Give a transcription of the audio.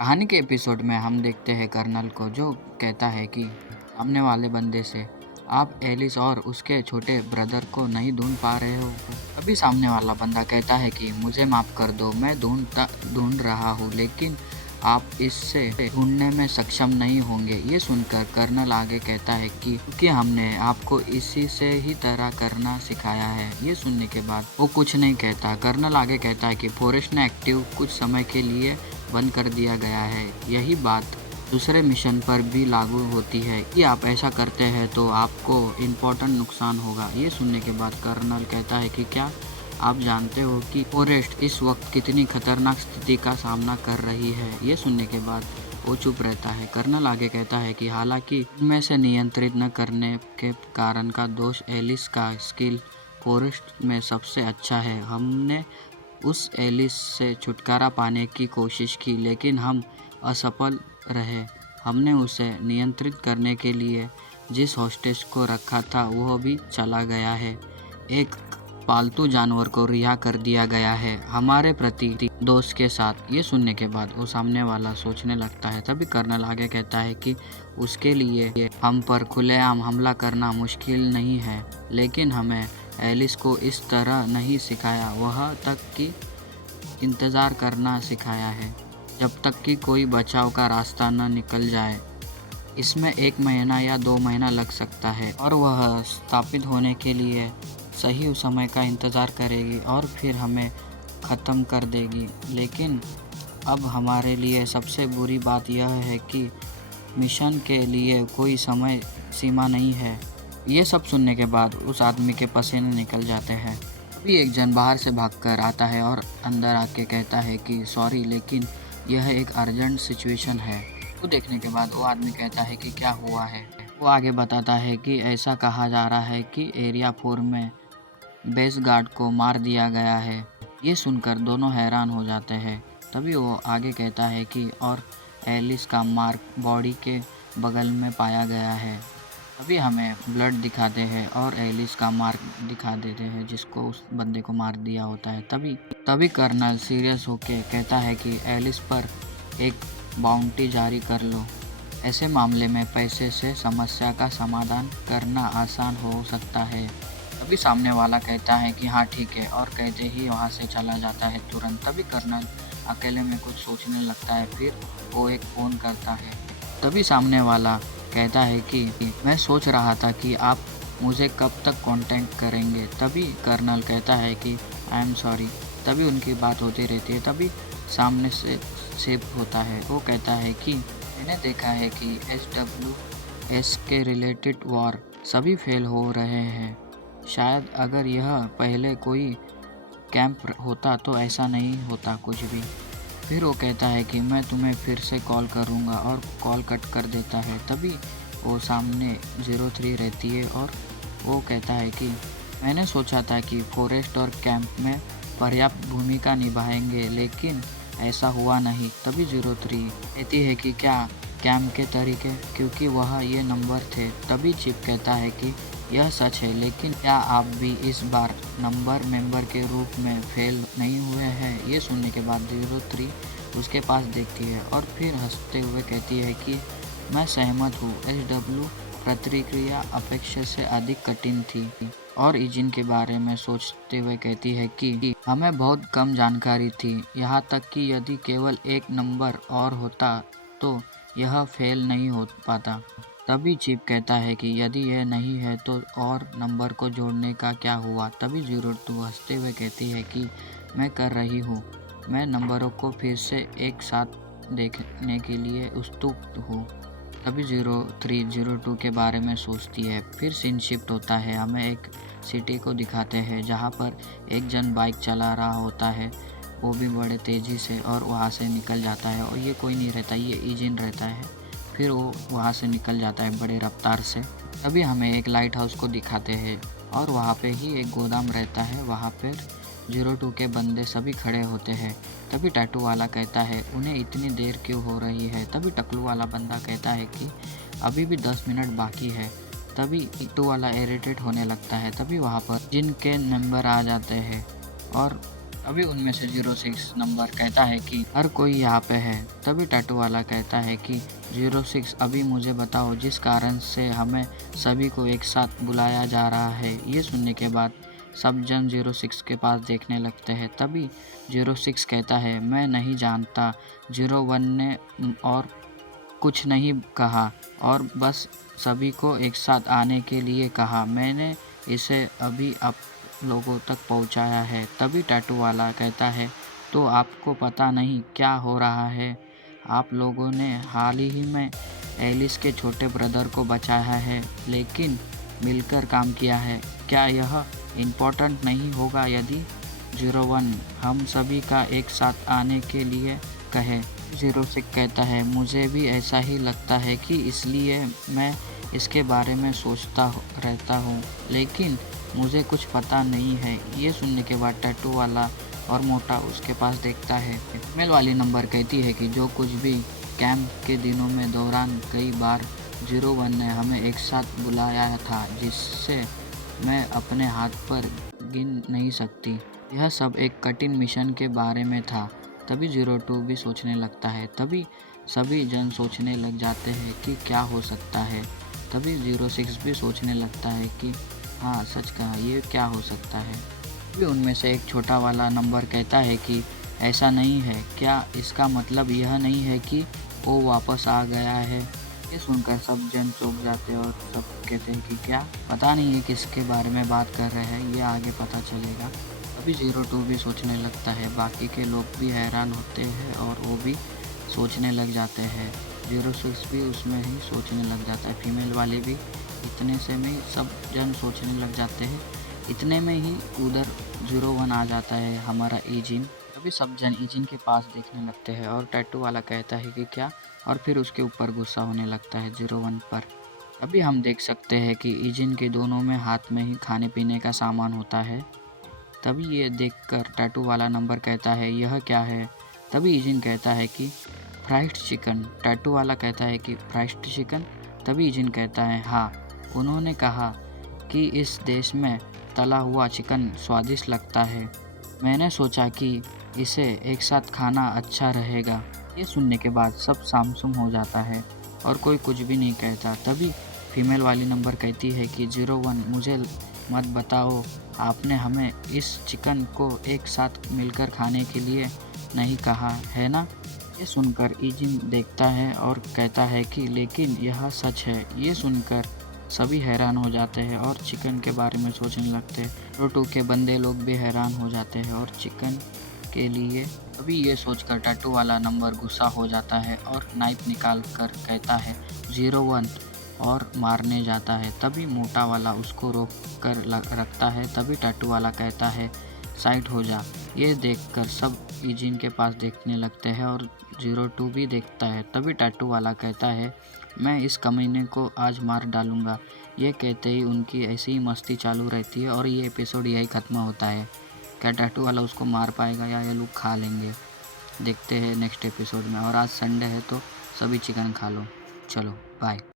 कहानी के एपिसोड में हम देखते हैं कर्नल को जो कहता है कि सामने वाले बंदे से आप एलिस और उसके छोटे ब्रदर को नहीं ढूंढ पा रहे हो। तभी सामने वाला बंदा कहता है कि मुझे माफ़ कर दो, मैं ढूंढ रहा हूँ, लेकिन आप इससे ढूंढने में सक्षम नहीं होंगे। ये सुनकर कर्नल आगे कहता है कि क्योंकि हमने आपको इसी से ही तरह करना सिखाया है। ये सुनने के बाद वो कुछ नहीं कहता। कर्नल आगे कहता है कि फॉरेस्ट ने एक्टिव कुछ समय के लिए बंद कर दिया गया है। यही बात दूसरे मिशन पर भी लागू होती है कि आप ऐसा करते हैं तो आपको इम्पोर्टेंट नुकसान होगा। ये सुनने के बाद कर्नल कहता है कि क्या आप जानते हो कि फॉरेस्ट इस वक्त कितनी खतरनाक स्थिति का सामना कर रही है। ये सुनने के बाद वो चुप रहता है। कर्नल आगे कहता है कि हालांकि इनमें से नियंत्रित न करने के कारण का दोष एलिस का स्किल फॉरेस्ट में सबसे अच्छा है। हमने उस एलिस से छुटकारा पाने की कोशिश की, लेकिन हम असफल रहे। हमने उसे नियंत्रित करने के लिए जिस हॉस्टेज को रखा था वह भी चला गया है। एक पालतू जानवर को रिहा कर दिया गया है हमारे प्रति दोस्त के साथ। ये सुनने के बाद वो सामने वाला सोचने लगता है। तभी कर्नल आगे कहता है कि उसके लिए हम पर खुलेआम हमला करना मुश्किल नहीं है, लेकिन हमें एलिस को इस तरह नहीं सिखाया, वह तक कि इंतज़ार करना सिखाया है जब तक कि कोई बचाव का रास्ता न निकल जाए। इसमें 1 महीना या 2 महीना लग सकता है और वह स्थापित होने के लिए सही समय का इंतज़ार करेगी और फिर हमें ख़त्म कर देगी। लेकिन अब हमारे लिए सबसे बुरी बात यह है कि मिशन के लिए कोई समय सीमा नहीं है। ये सब सुनने के बाद उस आदमी के पसीने निकल जाते हैं। अभी एक जन बाहर से भागकर आता है और अंदर आके कहता है कि सॉरी, लेकिन यह एक अर्जेंट सिचुएशन है। तो देखने के बाद वो आदमी कहता है कि क्या हुआ है। वो आगे बताता है कि ऐसा कहा जा रहा है कि एरिया 4 में बेस गार्ड को मार दिया गया है। ये सुनकर दोनों हैरान हो जाते हैं। तभी वो आगे कहता है कि और एलिस का मार्क बॉडी के बगल में पाया गया है। अभी हमें ब्लड दिखाते हैं और एलिस का मार्क दिखा देते हैं जिसको उस बंदे को मार दिया होता है। तभी कर्नल सीरियस होके कहता है कि एलिस पर एक बाउंटी जारी कर लो। ऐसे मामले में पैसे से समस्या का समाधान करना आसान हो सकता है। तभी सामने वाला कहता है कि हाँ ठीक है, और कहते ही वहाँ से चला जाता है तुरंत। तभी कर्नल अकेले में कुछ सोचने लगता है, फिर वो एक फ़ोन करता है। तभी सामने वाला कहता है कि मैं सोच रहा था कि आप मुझे कब तक कांटेक्ट करेंगे। तभी कर्नल कहता है कि आई एम सॉरी। तभी उनकी बात होती रहती है। तभी सामने से शिफ्ट होता है। वो कहता है कि मैंने देखा है कि SWS के रिलेटेड वॉर सभी फेल हो रहे हैं। शायद अगर यह पहले कोई कैंप होता तो ऐसा नहीं होता कुछ भी। फिर वो कहता है कि मैं तुम्हें फिर से कॉल करूँगा और कॉल कट कर देता है। तभी वो सामने 03 रहती है और वो कहता है कि मैंने सोचा था कि फॉरेस्ट और कैंप में पर्याप्त भूमिका निभाएंगे, लेकिन ऐसा हुआ नहीं। तभी 03 कहती है कि क्या कैंप के तरीके, क्योंकि वह ये नंबर थे। तभी चिप कहता है कि यह सच है, लेकिन क्या आप भी इस बार नंबर मेंबर के रूप में फेल नहीं हुए हैं। ये सुनने के बाद 03 उसके पास देखती है और फिर हंसते हुए कहती है कि मैं सहमत हूँ। SW प्रतिक्रिया अपेक्षा से अधिक कठिन थी और इजिन के बारे में सोचते हुए कहती है कि हमें बहुत कम जानकारी थी, यहाँ तक कि यदि केवल एक नंबर और होता तो यह फेल नहीं हो पाता। तभी चिप कहता है कि यदि यह नहीं है तो और नंबर को जोड़ने का क्या हुआ। तभी 02 हंसते हुए कहती है कि मैं कर रही हूँ, मैं नंबरों को फिर से एक साथ देखने के लिए उत्सुक हूँ। तभी 03 02 के बारे में सोचती है। फिर सीन शिफ्ट होता है। हमें एक सिटी को दिखाते हैं जहाँ पर एक जन बाइक चला रहा होता है, वो भी बड़े तेज़ी से, और वहाँ से निकल जाता है। और ये कोई नहीं रहता, ये इजिन रहता है। फिर वो वहाँ से निकल जाता है बड़े रफ्तार से। तभी हमें एक लाइट हाउस को दिखाते हैं और वहाँ पे ही एक गोदाम रहता है। वहाँ पर 02 के बंदे सभी खड़े होते हैं। तभी टैटू वाला कहता है उन्हें इतनी देर क्यों हो रही है। तभी टकलू वाला बंदा कहता है कि अभी भी 10 मिनट बाकी है। तभी टैटू वाला इरिटेट होने लगता है। तभी वहाँ पर जिनके नंबर आ जाते हैं और अभी उनमें से 06 नंबर कहता है कि हर कोई यहाँ पे है। तभी टैटू वाला कहता है कि 06 अभी मुझे बताओ जिस कारण से हमें सभी को एक साथ बुलाया जा रहा है। ये सुनने के बाद सब जन 06 के पास देखने लगते हैं। तभी 06 कहता है मैं नहीं जानता। 01 ने और कुछ नहीं कहा और बस सभी को एक साथ आने के लिए कहा। मैंने इसे अभी आप लोगों तक पहुंचाया है। तभी टैटू वाला कहता है तो आपको पता नहीं क्या हो रहा है? आप लोगों ने हाल ही में एलिस के छोटे ब्रदर को बचाया है, लेकिन मिलकर काम किया है। क्या यह इम्पोर्टेंट नहीं होगा यदि 01 हम सभी का एक साथ आने के लिए कहे? 06 कहता है मुझे भी ऐसा ही लगता है कि इसलिए मैं इसके बारे में सोचता रहता हूँ, लेकिन मुझे कुछ पता नहीं है। ये सुनने के बाद टैटू वाला और मोटा उसके पास देखता है। मेल वाली नंबर कहती है कि जो कुछ भी कैंप के दिनों में दौरान कई बार 01 ने हमें एक साथ बुलाया था, जिससे मैं अपने हाथ पर गिन नहीं सकती। यह सब एक कठिन मिशन के बारे में था। तभी 02 भी सोचने लगता है। तभी सभी जन सोचने लग जाते हैं कि क्या हो सकता है। तभी 06 भी सोचने लगता है कि हाँ सच कहा, ये क्या हो सकता है। तभी उनमें से एक छोटा वाला नंबर कहता है कि ऐसा नहीं है। क्या इसका मतलब यह नहीं है कि वो वापस आ गया है? ये सुनकर सब जन चौंक जाते हैं और सब कहते हैं कि क्या, पता नहीं है किसके बारे में बात कर रहे हैं, ये आगे पता चलेगा। अभी 02 भी सोचने लगता है। बाकी के लोग भी हैरान होते हैं और वो भी सोचने लग जाते हैं। 06 भी उसमें ही सोचने लग जाता है। फीमेल वाले भी इतने से में सब जन सोचने लग जाते हैं। इतने में ही उधर 01 आ जाता है, हमारा ईजिन। अभी सब जन ईजिन के पास देखने लगते हैं और टैटू वाला कहता है कि क्या, और फिर उसके ऊपर गुस्सा होने लगता है 01 पर। अभी हम देख सकते हैं कि ईजिन के दोनों में हाथ में ही खाने पीने का सामान होता है। तभी ये देखकर टैटू वाला नंबर कहता है यह क्या है? तभी ईजिन कहता है कि फ्राइड चिकन। टैटू वाला कहता है कि फ्राइड चिकन। तभी ईजिन कहता है हाँ, उन्होंने कहा कि इस देश में तला हुआ चिकन स्वादिष्ट लगता है। मैंने सोचा कि इसे एक साथ खाना अच्छा रहेगा। ये सुनने के बाद सब सामसुम हो जाता है और कोई कुछ भी नहीं कहता। तभी फीमेल वाली नंबर कहती है कि 01 मुझे मत बताओ, आपने हमें इस चिकन को एक साथ मिलकर खाने के लिए नहीं कहा है ना? ये सुनकर ईजिन देखता है और कहता है कि लेकिन यह सच है। ये सुनकर सभी हैरान हो जाते हैं और चिकन के बारे में सोचने लगते हैं। टोटो के बंदे लोग भी हैरान हो जाते हैं और चिकन के लिए। अभी ये सोचकर टैटू वाला नंबर गुस्सा हो जाता है और नाइफ निकाल कर कहता है 01 और मारने जाता है। तभी मोटा वाला उसको रोक कर रखता है। तभी टैटू वाला कहता है साइड हो जा। ये देखकर सब ईजिन के पास देखने लगते हैं और 02 भी देखता है। तभी टैटू वाला कहता है मैं इस कमीने को आज मार डालूंगा। ये कहते ही उनकी ऐसी ही मस्ती चालू रहती है और ये एपिसोड यही ख़त्म होता है। क्या टैटू वाला उसको मार पाएगा या ये लोग खा लेंगे? देखते हैं नेक्स्ट एपिसोड में। और आज संडे है तो सभी चिकन खा लो। चलो बाय।